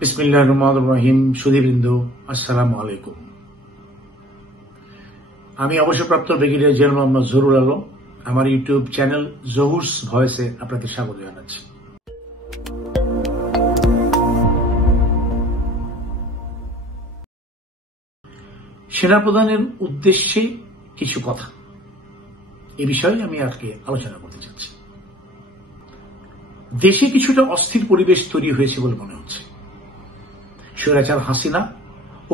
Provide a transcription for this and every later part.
বিসমিল্লাহির রহমানির রহিম। সুধীবৃন্দ, আসসালামু আলাইকুম। আমি অবসরপ্রাপ্ত ব্রিগেডিয়ার জেনারেল মোহাম্মদ জহুরুল আলম। আমার ইউটিউব চ্যানেল জহুরস ভয়েসে আপনাদের স্বাগত জানাচ্ছি। সেনাপ্রধানের উদ্দেশ্যে কিছু কথা, এ বিষয়ে আমি আজকে আলোচনা করতে চাচ্ছি। দেশে কিছুটা অস্থির পরিবেশ তৈরি হয়েছে বলে মনে হচ্ছে। স্বৈরাচার হাসিনা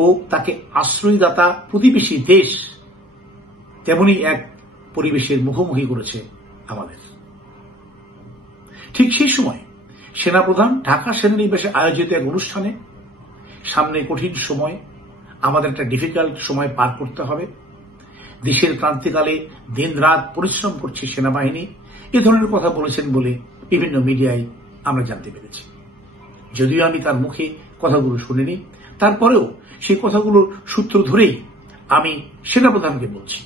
ও তাকে আশ্রয়দাতা প্রতিবেশী দেশ তেমনি এক পরিবেশের মুখোমুখি করেছে আমাদের। ঠিক সেই সময় সেনাপ্রধান ঢাকা সেনানিবাসে আয়োজিত এক অনুষ্ঠানে সামনে কঠিন সময়, আমাদের একটা ডিফিকাল্ট সময় পার করতে হবে, দেশের ক্রান্তিকালে দিন রাত পরিশ্রম করছে সেনাবাহিনী, এ ধরনের কথা বলেছেন বলে বিভিন্ন মিডিয়ায় আমরা জানতে পেরেছি। যদিও আমি তার মুখে কথাগুলো শুনিনি, তারপরেও সেই কথাগুলোর সূত্র ধরেই আমি সেনাপ্রধানকে বলছি,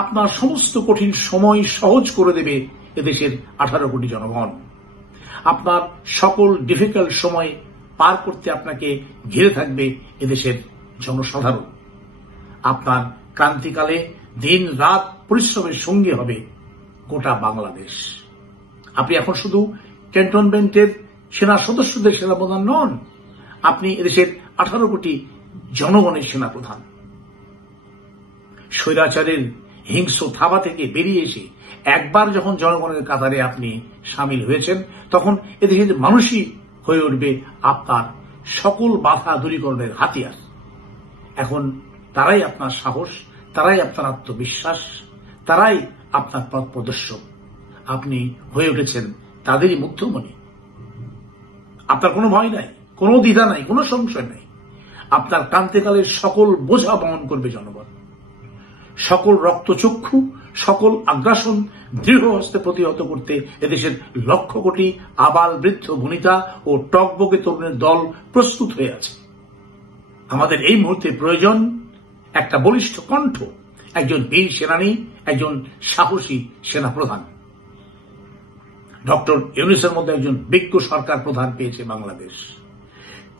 আপনার সমস্ত কঠিন সময় সহজ করে দেবে এদেশের 18 কোটি জনগণ। আপনার সকল ডিফিকাল্ট সময় পার করতে আপনাকে ঘিরে থাকবে এদেশের জনসাধারণ। আপনার ক্রান্তিকালে দিন রাত পরিশ্রমের সঙ্গী হবে গোটা বাংলাদেশ। আপনি এখন শুধু ক্যান্টনমেন্টের সেনা সদস্যদের সেনাপ্রধান নন, আপনি এদেশের 18 কোটি জনগণের সেনাপ্রধান। স্বৈরাচারের হিংস্র থাবা থেকে বেরিয়ে এসে একবার যখন জনগণের কাতারে আপনি সামিল হয়েছেন, তখন এদেশের মানুষই হয়ে উঠবে আপনার সকল বাধা দূরীকরণের হাতিয়ার। এখন তারাই আপনার সাহস, তারাই আপনার আত্মবিশ্বাস, তারাই আপনার পথ প্রদর্শক। আপনি হয়ে উঠেছেন তাদেরই মুগ্ধমণি। আপনার কোনো ভয় নাই, কোনো দ্বিধা নাই, কোনো সংশয় নাই। আপনার ক্রান্তিকালের সকল বোঝা বহন করবে জনগণ। সকল রক্তচক্ষু, সকল আগ্রাসন দৃঢ় হস্তে প্রতিহত করতে এদেশের লক্ষ কোটি আবাল বৃদ্ধ বনিতা ও টকবকে তরুণের দল প্রস্তুত হয়ে আছে। আমাদের এই মুহূর্তে প্রয়োজন একটা বলিষ্ঠ কণ্ঠ, একজন বীর সেনানী, একজন সাহসী সেনাপ্রধান। ডক্টর ইউনূসের মধ্যে একজন বিজ্ঞ সরকার প্রধান পেয়েছে বাংলাদেশ।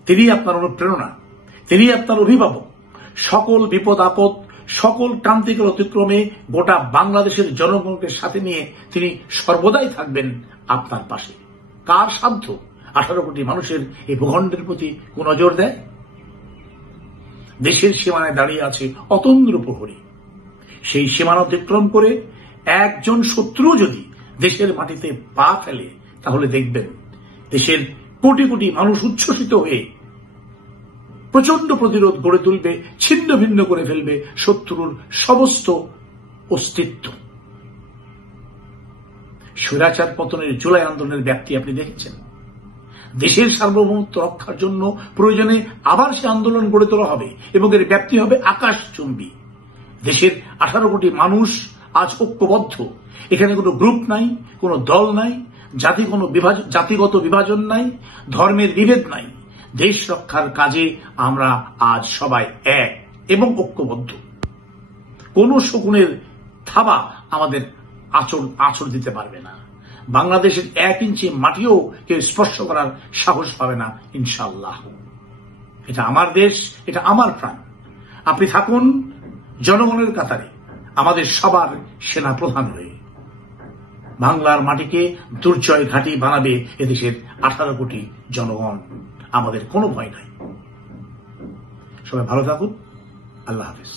তিনি আপনার অনুপ্রেরণা, তিনি আপনার অভিভাবক। সকল বিপদ আপদ, সকল ক্রান্তিকাল অতিক্রমে গোটা বাংলাদেশের জনগণকে সাথে নিয়ে তিনি সর্বদাই থাকবেন আপনার পাশে। কার সাধ্য 18 কোটি মানুষের এই ভূখণ্ডের প্রতি কোন নজর দেয়? দেশের সীমানায় দাঁড়িয়ে আছে অতন্দ্র প্রহরী। সেই সীমানা অতিক্রম করে একজন শত্রু যদি দেশের মাটিতে পা ফেলে, তাহলে দেখবেন দেশের কোটি কোটি মানুষ উচ্ছ্বসিত হয়ে প্রচন্ড প্রতিরোধ গড়ে তুলবে, ছিন্ন ভিন্ন করে ফেলবে শত্রুর সমস্ত অস্তিত্ব। স্বৈরাচার পতনের জুলাই আন্দোলনের ব্যাপ্তি আপনি দেখেছেন। দেশের সার্বভৌমত্ব রক্ষার জন্য প্রয়োজনে আবার সে আন্দোলন গড়ে তোলা হবে এবং এর ব্যাপ্তি হবে আকাশচুম্বী। দেশের 18 কোটি মানুষ আজ ঐক্যবদ্ধ। এখানে কোনো গ্রুপ নাই, কোনো দল নাই, জাতিগত বিভাজন নাই, ধর্মের বিভেদ নাই। দেশ রক্ষার কাজে আমরা আজ সবাই এক এবং ঐক্যবদ্ধ। কোন শকুনের থাবা আমাদের আঁচড় দিতে পারবে না। বাংলাদেশের 1 ইঞ্চি মাটিও কেউ স্পর্শ করার সাহস পাবে না, ইনশাআল্লাহ। এটা আমার দেশ, এটা আমার প্রাণ। আপনি থাকুন জনগণের কাতারে, আমাদের সবার সেনা প্রধান হয়ে। বাংলার মাটিকে দুর্জয় ঘাঁটি বানাবে এদেশের 18 কোটি জনগণ। আমাদের কোনো ভয় নাই। সবাই ভালো থাকুন। আল্লাহ হাফেজ।